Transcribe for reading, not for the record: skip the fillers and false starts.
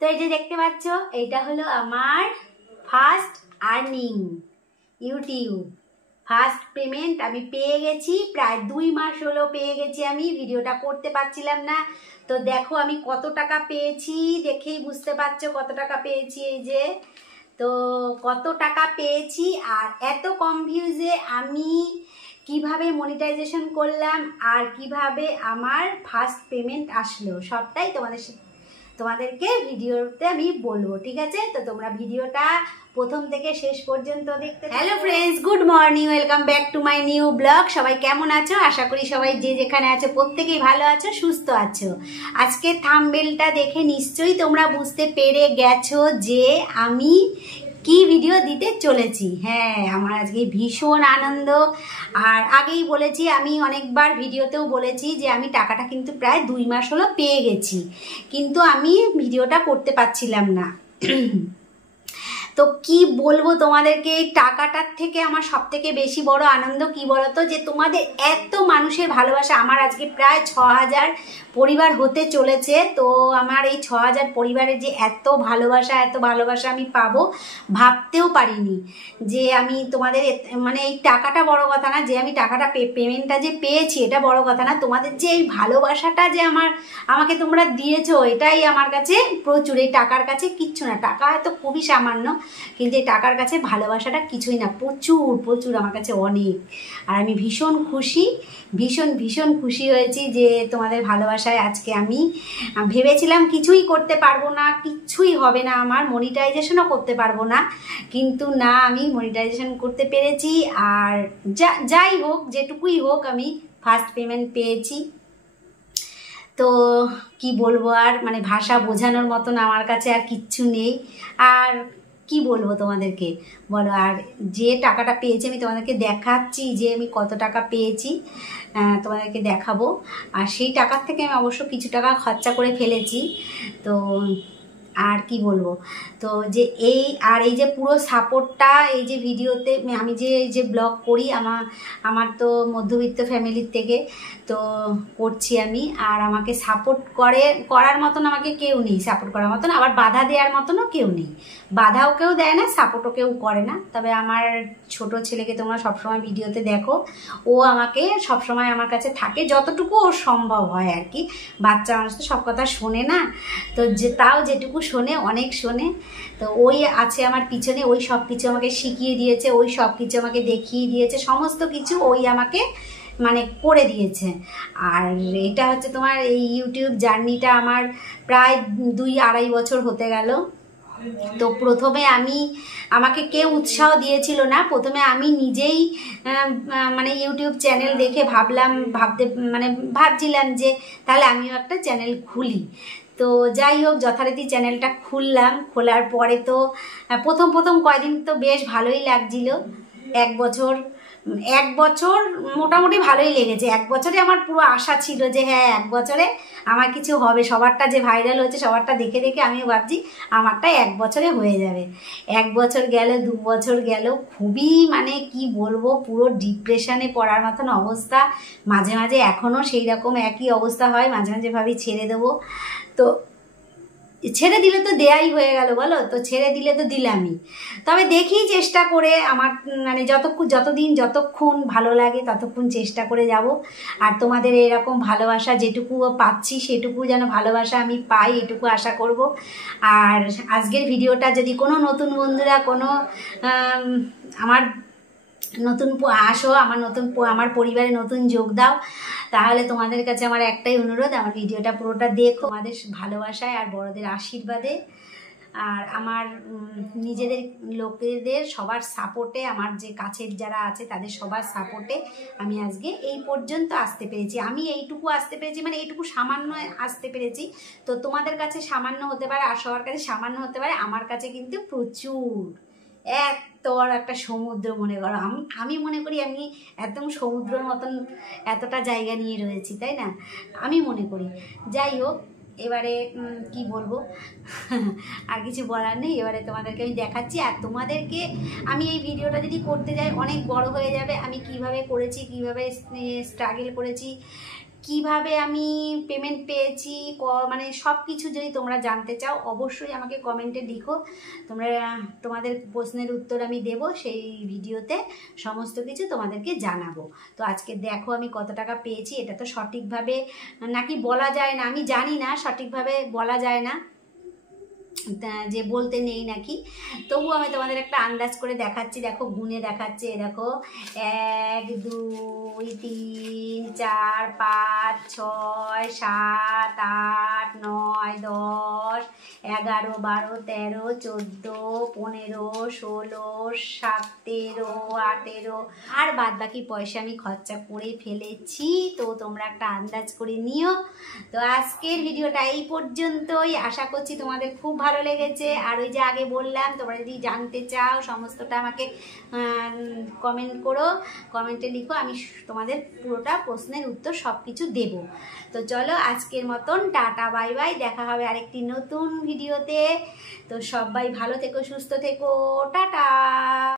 তো এই যে দেখতে পাচ্ছ, এইটা হলো আমার first earning YouTube first payment আমি পেয়ে গেছি। প্রায় 2 মাস হলো পেয়ে গেছি। আমি ভিডিওটা করতে পারছিলাম না, তো দেখো আমি কত টাকা পেয়েছি, দেখেই বুঝতে পারছো কত টাকা পেয়েছি। এই যে তো কত টাকা পেয়েছি, আর এত কম ভিউজে আমি কিভাবে মনিটাইজেশন করলাম আর কিভাবে আমার ফার্স্ট পেমেন্ট আসলো, সবটাই তোমাদেরকে ভিডিওতে আমি বলবো, ঠিক আছে? তো তোমরা ভিডিওটা প্রথম থেকে শেষ পর্যন্ত দেখতে। Hello friends, good morning, welcome back to my new blog. সবাই কেমন আছো? আশা করি সবাই যে যেখানে আছো প্রত্যেকেই ভালো আছো, সুস্থ আছো। আজকে থাম্বনেলটা দেখে নিশ্চয়ই তোমরা বুঝতে পেরে গেছো যে আমি কি ভিডিও দিতে চলেছি। হ্যাঁ, আমার আজকে ভীষণ আনন্দ। আর আগেই বলেছি, আমি অনেকবার ভিডিওতেও বলেছি যে আমি টাকাটা কিন্তু প্রায় 2 মাস হলো পেয়ে গেছি, কিন্তু আমি ভিডিওটা করতে পারছিলাম না। তো কি বলবো তোমাদেরকে, এই টাকাটার থেকে আমার সব থেকে বেশি বড় আনন্দ কি বলতো, যে তোমাদের এত মানুষের ভালোবাসা। আমার আজকে প্রায় 6000 পরিবার হতে চলেছে। তো আমার এই 6000 পরিবারের যে এত ভালোবাসা আমি পাবো ভাবতেও পারিনি। যে আমি তোমাদের মানে এই টাকাটা বড় কথা না, যে আমি টাকাটা পেমেন্টটা যে পেয়েছি এটা বড় কথা না, তোমাদের যে এই ভালোবাসাটা যে আমাকে তোমরা দিয়েছো, এটাই আমার কাছে প্রচুর। এই টাকার কাছে কিচ্ছু না, টাকা হয়তো খুবই সামান্য, কিন্তু এই টাকার কাছে ভালোবাসাটা কিছুই না, প্রচুর প্রচুর আমার কাছে অনেক। আর আমি ভীষণ খুশি, ভীষণ খুশি হয়েছি যে তোমাদের ভালোবাসায় আজকে আমি ভেবেছিলাম কিছুই করতে পারবো না, কিচ্ছুই হবে না, আমার মনিটাইজেশনও করতে পারবো না, কিন্তু না, আমি মনিটাইজেশন করতে পেরেছি। আর যাই হোক, যেটুকুই হোক, আমি ফার্স্ট পেমেন্ট পেয়েছি। তো কি বলবো আর, মানে ভাষা বোঝানোর মতন আমার কাছে আর কিচ্ছু নেই। আর কি বলবো তোমাদেরকে বলো। আর যে টাকাটা পেয়েছি আমি তোমাদেরকে দেখাচ্ছি যে আমি কত টাকা পেয়েছি, তোমাদেরকে দেখাবো। আর সেই টাকার থেকে আমি অবশ্য কিছু টাকা খরচা করে ফেলেছি। তো আর কি বলবো, তো যে এই যে পুরো সাপোর্টটা, এই যে ভিডিওতে আমি যে ব্লগ করি, আমার তো মধ্যবিত্ত ফ্যামিলির থেকে তো করছি আমি। আর আমাকে সাপোর্ট করার মতন আমাকে কেউ নেই, সাপোর্ট করার মতন, আবার বাধা দেওয়ার মতনও কেউ নেই। বাধাও কেউ দেয় না, সাপোর্টও কেউ করে না। তবে আমার ছোট ছেলেকে তোমরা সবসময় ভিডিওতে দেখো, ও আমাকে সবসময় আমার কাছে থাকে, যতটুকু ওর সম্ভব হয় আর কি। বাচ্চা মানুষ তো সব কথা শোনে না, তো তাও যেটুকু শোনে, অনেক শোনে। তো ওই আছে আমার পিছনে, ওই সব কিছু আমাকে শিখিয়ে দিয়েছে, ওই সব কিছু আমাকে দেখিয়ে দিয়েছে, সমস্ত কিছু ওই আমাকে মানে করে দিয়েছে। আর এটা হচ্ছে তোমার এই ইউটিউব জার্নিটা আমার প্রায় 2-2.5 বছর হতে গেল। তো প্রথমে আমাকে কেউ উৎসাহ দিয়েছিল না, প্রথমে আমি নিজেই মানে ইউটিউব চ্যানেল দেখে ভাবছিলাম যে তাহলে আমিও একটা চ্যানেল খুলি। তো যাই হোক, যথারীতি চ্যানেলটা খুললাম। খোলার পরে তো প্রথম কয়দিন তো বেশ ভালোই লাগছিল। এক বছর মোটামুটি ভালোই লেগেছে। 1 বছরে আমার পুরো আশা ছিল যে হ্যাঁ, 1 বছরে আমার কিছু হবে। সবারটা যে ভাইরাল হয়েছে, সবারটা দেখে দেখে আমিও ভাবছি আমারটা 1 বছরে হয়ে যাবে। 1 বছর গেল, 2 বছর গেল, খুবই মানে কি বলবো, পুরো ডিপ্রেশনে পড়ার মতন অবস্থা। মাঝে মাঝে এখনও সেই রকম একই অবস্থা হয়, মাঝে মাঝে ভাবি ছেড়ে দেবো। তো ছেড়ে দিলে তো দেয়াই হয়ে গেল বলো, তো ছেড়ে দিলে তো দিলামই। তবে দেখি চেষ্টা করে, আমার মানে যতক্ষণ ভালো লাগে ততক্ষণ চেষ্টা করে যাব। আর তোমাদের এরকম ভালোবাসা যেটুকু পাচ্ছি, সেটুকু যেন ভালোবাসা আমি পাই, এটুকু আশা করব। আর আজকের ভিডিওটা যদি কোনো নতুন বন্ধুরা আমার নতুন আসো, আমার পরিবারে নতুন যোগ দাও, তাহলে তোমাদের কাছে আমার একটাই অনুরোধ, আমার ভিডিওটা পুরোটা দেখো। আমাদের ভালোবাসায় আর বড়দের আশীর্বাদে আর আমার নিজেদের লোকেদের সবার সাপোর্টে, আমার যে কাছের যারা আছে তাদের সবার সাপোর্টে আমি আজকে এই পর্যন্ত আসতে পেরেছি। আমি এইটুকু আসতে পেরেছি, মানে এইটুকু সামান্য আসতে পেরেছি। তো তোমাদের কাছে সামান্য হতে পারে, আর সবার কাছে সামান্য হতে পারে, আমার কাছে কিন্তু প্রচুর, এত বড় একটা সমুদ্র মনে করো। আমি মনে করি আমি একদম সমুদ্রের মতন এতটা জায়গা নিয়ে রয়েছি, তাই না? আমি মনে করি। যাই হোক, এবারে কি বলবো, আর কিছু বলার নেই। এবারে তোমাদেরকে আমি দেখাচ্ছি। আর তোমাদেরকে আমি এই ভিডিওটা যদি করতে যাই অনেক বড় হয়ে যাবে। আমি কিভাবে করেছি, কিভাবে স্ট্রাগল করেছি, কিভাবে আমি পেমেন্ট পেয়েছি, মানে সব কিছু যদি তোমরা জানতে চাও অবশ্যই আমাকে কমেন্টে লিখো। তোমাদের প্রশ্নের উত্তর আমি দেব সেই ভিডিওতে, সমস্ত কিছু তোমাদেরকে জানাবো। তো আজকে দেখো আমি কত টাকা পেয়েছি। এটা তো সঠিকভাবে নাকি বলা যায় না, আমি জানি না, সঠিকভাবে বলা যায় না, যে বলতে নেই নাকি, তবু আমি তোমাদের একটা আন্দাজ করে দেখাচ্ছি। দেখো গুনে দেখাচ্ছে, দেখো 1 2 3 4 5 6 7 8 9 10 11 12 13 14 15 16 17 18 আর বাদ বাকি পয়সা আমি খরচা করে ফেলেছি। তো তোমরা একটা আন্দাজ করে নিও। তো আজকের ভিডিওটা এই পর্যন্তই। আশা করছি তোমাদের খুব ভালো লেগেছে। আর ওই যে আগে বললাম, তোমরা যদি জানতে চাও সমস্তটা আমাকে কমেন্ট করো, কমেন্টে লিখো, আমি তোমাদের পুরোটা প্রশ্নের উত্তর সব কিছু দেব। তো চলো আজকের মতন টাটা বাই বাই, দেখা হবে আরেকটি নতুন ভিডিওতে। তো সবাই ভালো থেকো, সুস্থ থেকো, টাটা।